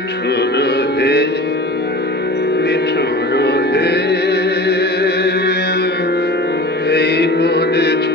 little head, little head, they put it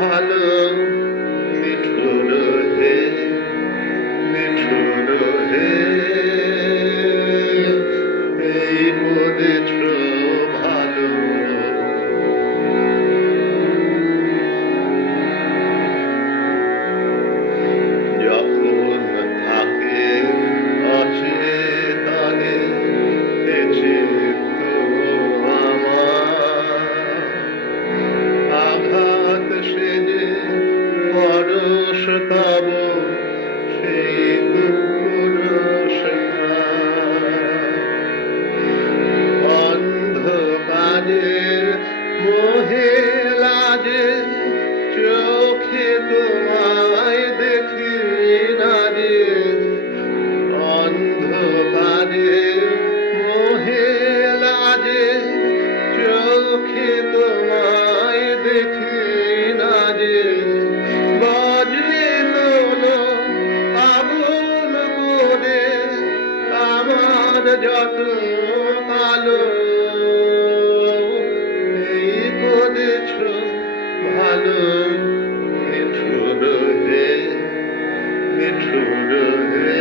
حليم জীবন যত কালো। ভালো। হে নিঠুর হে